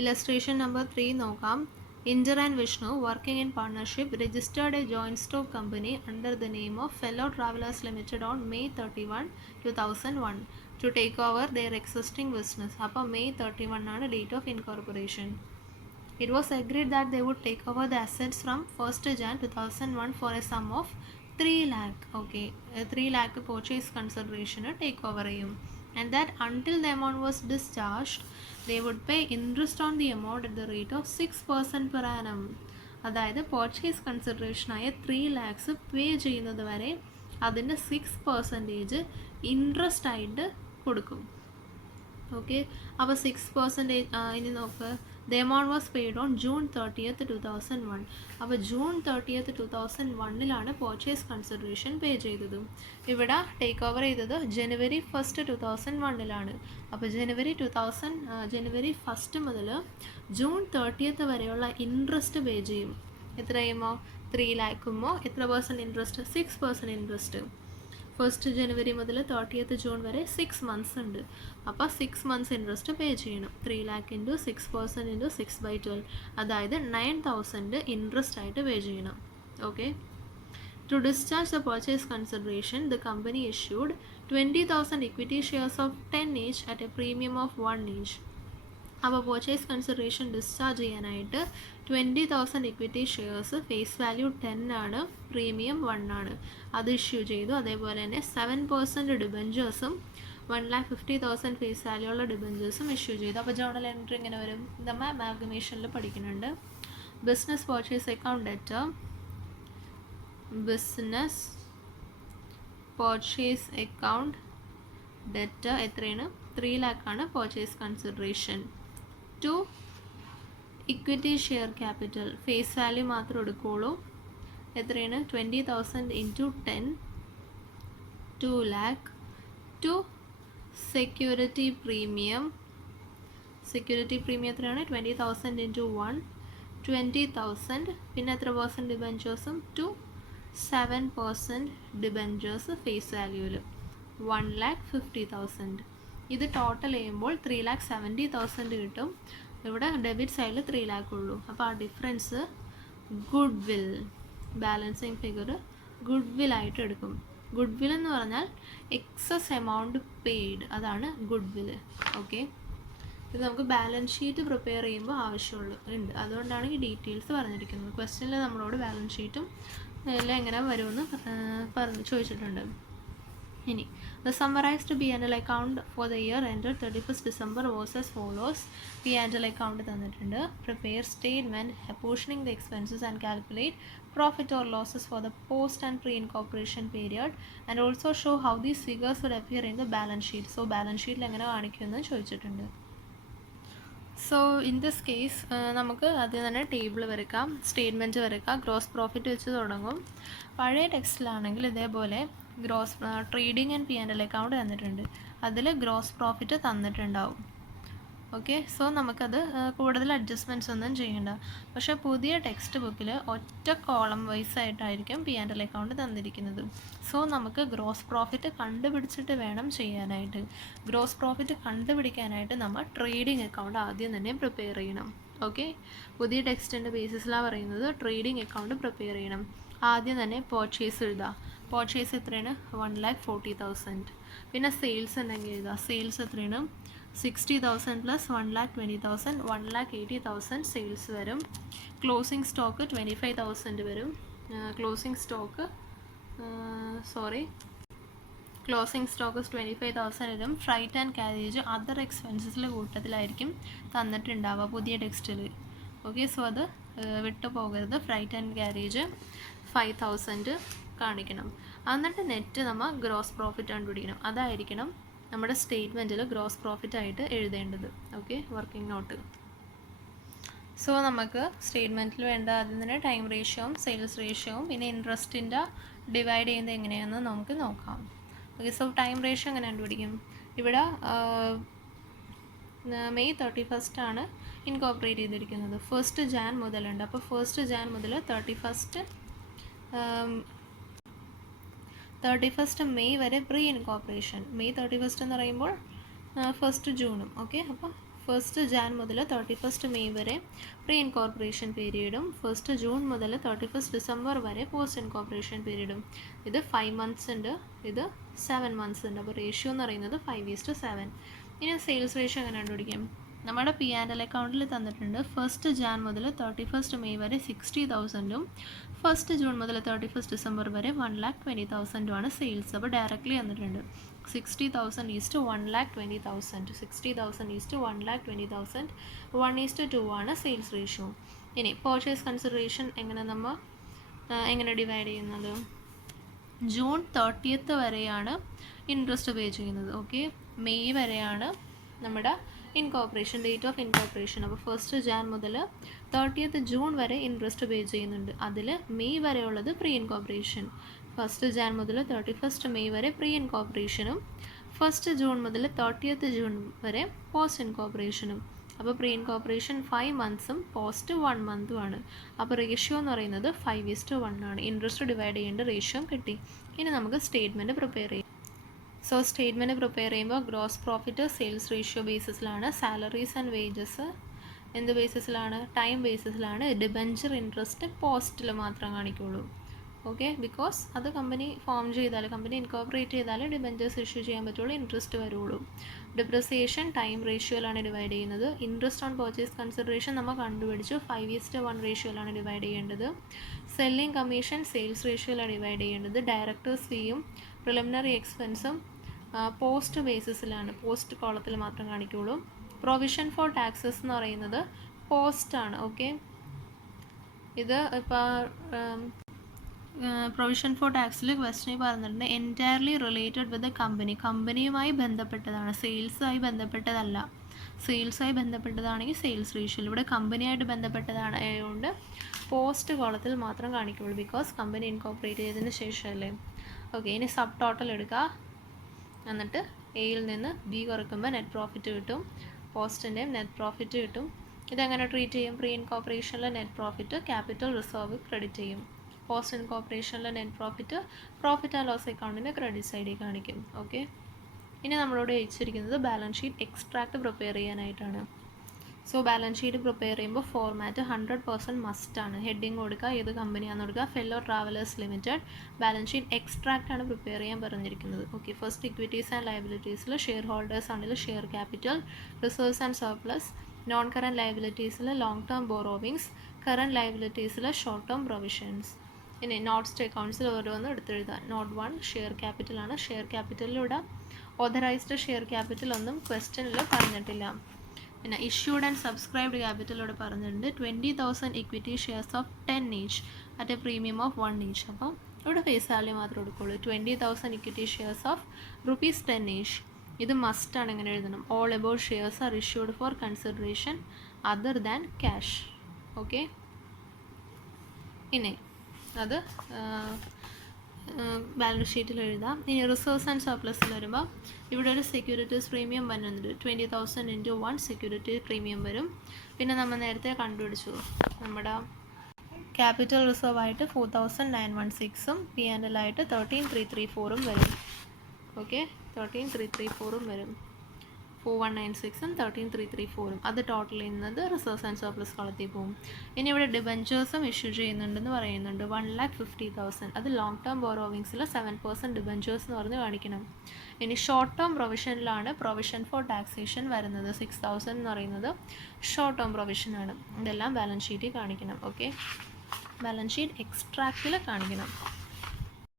Illustration number 3 നോക്കാം. Inder and Vishnu, working in partnership, registered a joint stock company under the name of Fellow Travelers Limited on May 31, 2001 to take over their existing business. അപ്പോൾ May 31 ആണ് date of incorporation. It was agreed that they would take over the assets from 1st Jan 2001 for a sum of 3 lakh. Okay, 3 lakh purchase consideration take over ചെയ്യും. And that until the amount was discharged, they would pay interest on the amount at the rate of 6% per annum. അതായത് purchase കൺസിഡറേഷനായ 3 lakhs പേ ചെയ്യുന്നത് വരെ അതിൻ്റെ 6% interest ആയിട്ട് കൊടുക്കും. Okay, അപ്പോൾ 6% ഇനി നോക്ക്. The amount was paid on June 30th, 2001. അപ്പോൾ June 30th, 2001 പർച്ചേസ് കൺസിഡറേഷൻ പേ ചെയ്തത്. ഇവിടെ ടേക്ക് ഓവർ ചെയ്തത് January 1st, 2001. അപ്പോൾ January 1st മുതൽ June 30th വരെയുള്ള ഇൻട്രസ്റ്റ് പേ ചെയ്യും. എത്ര ചെയ്യുമോ? 3 ലാക്കുമോ എത്ര percent interest? 6% interest. 1st January മുതൽ 30th June വരെ 6 months ഉണ്ട്. അപ്പോൾ 6 months ഇൻട്രസ്റ്റ് പേ ചെയ്യണം. 3 lakh ഇൻറ്റു 6% ഇൻറ്റു 6/12, അതായത് 9,000 ഇൻട്രസ്റ്റ് ആയിട്ട് പേ ചെയ്യണം. Okay, to discharge the purchase consideration the company issued 20,000 equity shares of 10 each at a premium of 1 each. അപ്പോൾ purchase consideration discharge ചെയ്യാനായിട്ട് 20,000 equity shares face value 10 ആണ്, premium 1 ആണ്, അത് issue ചെയ്തു. അതേപോലെ തന്നെ 7% ഡിബഞ്ചേഴ്സും 1,50,000 ഫേസ് വാല്യൂ ഉള്ള ഡിബഞ്ചേഴ്സും ഇഷ്യൂ ചെയ്തു. അപ്പോൾ ജേർണൽ എൻട്രി ഇങ്ങനെ വരും. നമ്മൾ അമാൽഗമേഷനിൽ പഠിക്കുന്നുണ്ട്. Business purchase account debtor, business purchase account debtor എത്രയാണ്? 3 lakh ആണ് purchase consideration. To equity share capital face value മാത്രം എടുക്കുകയുള്ളൂ. എത്രയാണ്? 20,000 into 10, 2 lakh. To security premium, security premium എത്രയാണ്? 20,000 ഇൻറ്റു 1, 20,000. പിന്നെ എത്ര പെർസെൻറ്റ് ഡിബഞ്ചേഴ്സും? 7% ഡിബഞ്ചേഴ്സ് ഫേസ് വാല്യൂവിൽ 1,50,000. ഇത് ടോട്ടൽ ചെയ്യുമ്പോൾ 3,70,000 കിട്ടും. ഇവിടെ ഡെബിറ്റ് സൈഡിൽ 3 lakh ഉള്ളൂ. അപ്പോൾ ആ difference good will, balancing figure good will ആയിട്ട് എടുക്കും. ഗുഡ് വിൽ എന്ന് പറഞ്ഞാൽ എക്സസ് എമൗണ്ട് പെയ്ഡ്, അതാണ് ഗുഡ് വിൽ. ഓക്കെ, ഇത് നമുക്ക് ബാലൻസ് ഷീറ്റ് പ്രിപ്പയർ ചെയ്യുമ്പോൾ ആവശ്യമുണ്ട്. അതുകൊണ്ടാണ് ഈ ഡീറ്റെയിൽസ് പറഞ്ഞിരിക്കുന്നത്. ക്വസ്റ്റ്യനിൽ നമ്മളോട് ബാലൻസ് ഷീറ്റും എല്ലാം എങ്ങനെ വരുമെന്ന് ചോദിച്ചിട്ടുണ്ട്. ഇനി the summarized P&L account for the year ended 31st December was as follows. P&L account തന്നിട്ടുണ്ട്. Prepare statement apportioning the expenses and calculate profit or losses for the post and pre-incorporation period, and also show how these figures would appear in the balance sheet. So balance sheet എങ്ങനെ കാണിക്കുമെന്ന് ചോദിച്ചിട്ടുണ്ട്. So in this case നമുക്ക് ആദ്യം തന്നെ table വരയ്ക്കാം, statement വരയ്ക്കാം. Gross profit വെച്ച് തുടങ്ങും. പഴയ ടെക്സ്റ്റിലാണെങ്കിൽ ഇതേപോലെ gross trading and P&L account തന്നിട്ടുണ്ട്, അതിൽ ഗ്രോസ് പ്രോഫിറ്റ് തന്നിട്ടുണ്ടാവും. ഓക്കെ, സോ നമുക്കത് കൂടുതൽ അഡ്ജസ്റ്റ്മെൻറ്റ്സ് ഒന്നും ചെയ്യണ്ട. പക്ഷേ പുതിയ ടെക്സ്റ്റ് ബുക്കിൽ ഒറ്റ കോളം വൈസ് ആയിട്ടായിരിക്കും P&L അക്കൗണ്ട് തന്നിരിക്കുന്നത്. സോ നമുക്ക് ഗ്രോസ് പ്രോഫിറ്റ് കണ്ടുപിടിച്ചിട്ട് വേണം ചെയ്യാനായിട്ട്. ഗ്രോസ് പ്രോഫിറ്റ് കണ്ടുപിടിക്കാനായിട്ട് നമ്മൾ ട്രേഡിംഗ് അക്കൗണ്ട് ആദ്യം തന്നെ പ്രിപ്പയർ ചെയ്യണം. ഓക്കെ, പുതിയ ടെക്സ്റ്റിൻ്റെ ബേസിസിലാണ് പറയുന്നത്. ട്രേഡിംഗ് അക്കൗണ്ട് പ്രിപ്പയർ ചെയ്യണം. ആദ്യം തന്നെ പർച്ചേസ് എഴുതുക. പർച്ചേസ് എത്രയാണ്? 1,40,000. പിന്നെ സെയിൽസ് ഉണ്ടെങ്കിൽ എഴുതുക. സെയിൽസ് എത്രയാണ്? 60,000 പ്ലസ് 1,20,000, 1,80,000 സെയിൽസ് വരും. ക്ലോസിംഗ് സ്റ്റോക്ക് 25,000 വരും. ക്ലോസിംഗ് സ്റ്റോക്ക് 25,000 വരും. ഫ്രൈറ്റ് ആൻഡ് ക്യാരേജ് അതർ എക്സ്പെൻസസിലെ കൂട്ടത്തിലായിരിക്കും തന്നിട്ടുണ്ടാവുക പുതിയ ടെക്സ്റ്റിൽ. ഓക്കെ, സോ അത് വിട്ടു പോകരുത്. ഫ്രൈറ്റ് ആൻഡ് ക്യാരേജ് 5,000 കാണിക്കണം. എന്നിട്ട് നെറ്റ് നമ്മൾ ഗ്രോസ് പ്രോഫിറ്റ് കണ്ടുപിടിക്കണം. അതായിരിക്കണം നമ്മുടെ സ്റ്റേറ്റ്മെൻറ്റിൽ ഗ്രോസ് പ്രോഫിറ്റ് ആയിട്ട് എഴുതേണ്ടത്. Okay, working not. സോ നമുക്ക് സ്റ്റേറ്റ്മെൻറ്റിൽ വേണ്ട ആദ്യം തന്നെ ടൈം റേഷ്യോയും സെയിൽസ് റേഷ്യോയും പിന്നെ ഇൻട്രസ്റ്റിൻ്റെ ഡിവൈഡ് ചെയ്യുന്നത് എങ്ങനെയാണെന്ന് നമുക്ക് നോക്കാം. ഓക്കെ, സോ ടൈം റേഷ്യോ എങ്ങനെ കണ്ടുപിടിക്കും? ഇവിടെ May 31st ആണ് ഇൻകോർപ്പറേറ്റ് ചെയ്തിരിക്കുന്നത്. 1st Jan മുതലുണ്ട്. അപ്പോൾ 1st Jan മുതൽ 31st May വരെ പ്രീ ഇൻകോർപ്പറേഷൻ. May 31st എന്ന് പറയുമ്പോൾ 1st June. ഓക്കെ, അപ്പോൾ 1st Jan മുതൽ 31st May വരെ പ്രീ ഇൻകോർപ്പറേഷൻ പീരീഡും 1st June മുതൽ 31st December വരെ പോസ്റ്റ് ഇൻകോർപ്പറേഷൻ പീരീഡും. ഇത് 5 months ഉണ്ട്, ഇത് 7 months ഉണ്ട്. അപ്പോൾ റേഷ്യോ എന്ന് പറയുന്നത് 5:7. ഇനി സെയിൽസ് റേഷ്യോ എങ്ങനെ കണ്ടുപിടിക്കാം? നമ്മുടെ P&L അക്കൗണ്ടിൽ തന്നിട്ടുണ്ട് 1st Jan മുതൽ 31st May വരെ 60,000ഉം 1st June മുതൽ 31st December വരെ 1,20,000ഉമാണ് സെയിൽസ്. അപ്പോൾ ഡയറക്റ്റ്ലി തന്നിട്ടുണ്ട് 60,000 ഈസ് ടു 1,20,000, 60,000 ഈസ് ടു 1,20,000, 1:2 ആണ് സെയിൽസ് റേഷ്യോ. ഇനി പർച്ചേസ് കൺസിഡറേഷൻ എങ്ങനെ ഡിവൈഡ് ചെയ്യുന്നത്? June 30th വരെയാണ് ഇൻട്രസ്റ്റ് പേ ചെയ്യുന്നത്. ഓക്കെ, മെയ് വരെയാണ് നമ്മുടെ ഇൻകോർപ്പറേഷൻ, ഡേറ്റ് ഓഫ് ഇൻകോർപ്പറേഷൻ. അപ്പോൾ 1st Jan മുതൽ 30th June വരെ ഇൻട്രസ്റ്റ് പേ ചെയ്യുന്നുണ്ട്. അതിൽ മെയ് വരെയുള്ളത് പ്രീ ഇൻകോർപ്പറേഷൻ. 1st Jan മുതൽ 31st May വരെ പ്രീ ഇൻകോർപ്പറേഷനും 1st June മുതൽ 30th June വരെ പോസ്റ്റ് ഇൻകോർപ്പറേഷനും. അപ്പോൾ പ്രീ ഇൻകോർപ്പറേഷൻ 5 monthsഉം പോസ്റ്റ് 1 monthുമാണ്. അപ്പോൾ റേഷ്യോ എന്ന് പറയുന്നത് 5:1 ആണ്. ഇൻട്രസ്റ്റ് ഡിവൈഡ് ചെയ്യേണ്ട റേഷ്യോ കിട്ടി. ഇനി നമുക്ക് സ്റ്റേറ്റ്മെൻറ്റ് പ്രിപ്പയർ ചെയ്യാം. സോ സ്റ്റേറ്റ്മെൻറ്റ് പ്രിപ്പയർ ചെയ്യുമ്പോൾ ഗ്രോസ് പ്രോഫിറ്റ് സെയിൽസ് റേഷ്യോ ബേസിസിലാണ്, സാലറീസ് ആൻഡ് വേജസ് എന്ത് ബേസിസിലാണ്? ടൈം ബേസിസിലാണ്. ഡിബഞ്ചർ ഇൻട്രസ്റ്റ് പോസ്റ്റിൽ മാത്രം കാണിക്കുള്ളൂ. ഓക്കെ, ബിക്കോസ് അത് കമ്പനി ഫോം ചെയ്താൽ, കമ്പനി ഇൻകോർപ്പറേറ്റ് ചെയ്താൽ ഡിബഞ്ചേഴ്സ് ഇഷ്യൂ ചെയ്യാൻ പറ്റുള്ളൂ, ഇൻട്രസ്റ്റ് വരുള്ളൂ. ഡിപ്രിസിയേഷൻ ടൈം റേഷ്യോയിലാണ് ഡിവൈഡ് ചെയ്യുന്നത്. ഇൻട്രസ്റ്റ് ഓൺ പർച്ചേസ് കൺസിഡറേഷൻ നമ്മൾ കണ്ടുപിടിച്ചു, 5:1 റേഷ്യോയിലാണ് ഡിവൈഡ് ചെയ്യേണ്ടത്. സെല്ലിംഗ് കമ്മീഷൻ സെയിൽസ് റേഷ്യോയിലാണ് ഡിവൈഡ് ചെയ്യേണ്ടത്. ഡയറക്ടേഴ്സ് ഫീയും പ്രിലിമിനറി എക്സ്പെൻസും പോസ്റ്റ് ബേസിസിലാണ്, പോസ്റ്റ് കോളത്തിൽ മാത്രം കാണിക്കുള്ളൂ. പ്രൊവിഷൻ ഫോർ ടാക്സസ് എന്ന് പറയുന്നത് പോസ്റ്റാണ്. ഓക്കെ, ഇത് ഇപ്പോൾ പ്രൊവിഷൻ ഫോർ ടാക്സിൽ ക്വസ്റ്റനിൽ പറഞ്ഞിട്ടുണ്ട് എൻറ്റയർലി റിലേറ്റഡ് വിത്ത് കമ്പനി, കമ്പനിയുമായി ബന്ധപ്പെട്ടതാണ്, സെയിൽസുമായി ബന്ധപ്പെട്ടതല്ല. സെയിൽസുമായി ബന്ധപ്പെട്ടതാണെങ്കിൽ സെയിൽസ് റേഷ്യോ, ഇവിടെ കമ്പനിയായിട്ട് ബന്ധപ്പെട്ടതാണ് ആയതുകൊണ്ട് പോസ്റ്റ് കോളത്തിൽ മാത്രം കാണിക്കുള്ളൂ, ബിക്കോസ് കമ്പനി ഇൻകോർപ്പറേറ്റ് ചെയ്തതിന് ശേഷമല്ലേ. ഓക്കെ, ഇനി സബ് ടോട്ടൽ എടുക്കുക, എന്നിട്ട് എയിൽ നിന്ന് ബി കുറയ്ക്കുമ്പോൾ നെറ്റ് പ്രോഫിറ്റ് കിട്ടും, പോസ്റ്റിൻ്റെയും നെറ്റ് പ്രോഫിറ്റ് കിട്ടും. ഇതെങ്ങനെ ട്രീറ്റ് ചെയ്യും? പ്രീ ഇൻകോർപ്പറേഷനിലെ net profit capital reserve credit ചെയ്യും. പോസ്റ്റ് ഇൻകോർപ്പറേഷനിലെ നെറ്റ് പ്രോഫിറ്റ് ആൻഡ് ലോസ് അക്കൗണ്ടിൻ്റെ ക്രെഡിറ്റ് സൈഡിൽ കാണിക്കും. ഓക്കെ, ഇനി നമ്മളോട് ചോദിച്ചിരിക്കുന്നത് ബാലൻസ് ഷീറ്റ് എക്സ്ട്രാക്റ്റ് പ്രിപ്പയർ ചെയ്യാനായിട്ടാണ്. സോ ബാലൻസ് ഷീറ്റ് പ്രിപ്പയർ ചെയ്യുമ്പോൾ ഫോർമാറ്റ് 100% മസ്റ്റാണ്. ഹെഡിങ് കൊടുക്കുക, ഏത് കമ്പനിയാണെന്ന് കൊടുക്കുക, fellow travellers limited. Balance sheet extract ആണ് പ്രിപ്പയർ ചെയ്യാൻ പറഞ്ഞിരിക്കുന്നത്. ഓക്കെ, ഫസ്റ്റ് ഇക്വിറ്റീസ് ആൻഡ് ലയബിലിറ്റീസിൽ ഷെയർ ഹോൾഡേഴ്സ് ആണെങ്കിൽ share capital, reserves and surplus, non current ലയബിലിറ്റീസിൽ long term borrowings, current ലയബിലിറ്റീസിൽ ഷോർട്ട് ടേം പ്രൊവിഷൻസ്. ഇനി നോട്ട്സ് അക്കൗണ്ട്സിൽ ഓരോന്നും എടുത്തെഴുതാം. നോട്ട് 1 ഷെയർ ക്യാപിറ്റലാണ്. ഷെയർ ക്യാപിറ്റലിലൂടെ ഓതറൈസ്ഡ് ഷെയർ ക്യാപിറ്റൽ ഒന്നും ക്വസ്റ്റ്യനിൽ പറഞ്ഞിട്ടില്ല. പിന്നെ ഇഷ്യൂഡ് ആൻഡ് സബ്സ്ക്രൈബ്ഡ് ക്യാപിറ്റലോട് പറഞ്ഞിട്ടുണ്ട് 20,000 equity shares of 10 each at A premium of 1 each. അപ്പോൾ ഇവിടെ ഫേസ് വാല്യൂ മാത്രമേ കൊടുക്കുള്ളൂ. 20,000 ഇക്വിറ്റി ഷെയർസ് ഓഫ് ₹10 each. ഇത് മസ്റ്റാണ്, എങ്ങനെ എഴുതണം? All about shares are issued for consideration other than cash. Okay, ഇനി അത് ബാലൻസ് ഷീറ്റിൽ എഴുതാം. ഇനി റിസർവ്സ് ആൻഡ് സർപ്ലസിൽ വരുമ്പോൾ ഇവിടെ ഒരു സെക്യൂരിറ്റീസ് പ്രീമിയം വരുന്നുണ്ട്. 20,000 × 1 സെക്യൂരിറ്റി പ്രീമിയം വരും. പിന്നെ നമ്മൾ നേരത്തെ കണ്ടുപിടിച്ചു നമ്മുടെ ക്യാപിറ്റൽ റിസർവ് ആയിട്ട് 4,916ഉം P&L ആയിട്ട് 13,334ഉം വരും. ഓക്കെ, 13,334ഉം വരും. 4,196ഉം 13,334ഉം അത് ടോട്ടൽ ചെയ്യുന്നത് റിസർവ്സ് ആൻഡ് സർപ്ലസ് കോളത്തിൽ പോകും. ഇനി ഇവിടെ ഡിബഞ്ചേഴ്സും ഇഷ്യൂ ചെയ്യുന്നുണ്ടെന്ന് പറയുന്നുണ്ട് 1,50,000. അത് ലോങ് ടേം ബോറോവിങ്സിൽ 7% ഡിബഞ്ചേഴ്സ് എന്ന് പറഞ്ഞ് കാണിക്കണം. ഇനി ഷോർട്ട് ടേം പ്രൊവിഷനിലാണ് പ്രൊവിഷൻ ഫോർ ടാക്സേഷൻ വരുന്നത്. 6,000 എന്ന് പറയുന്നത് ഷോർട്ട് ടേം പ്രൊവിഷനാണ്. ഇതെല്ലാം ബാലൻസ് ഷീറ്റിൽ കാണിക്കണം. ഓക്കെ, ബാലൻസ് ഷീറ്റ് എക്സ്ട്രാക്റ്റിൽ കാണിക്കണം.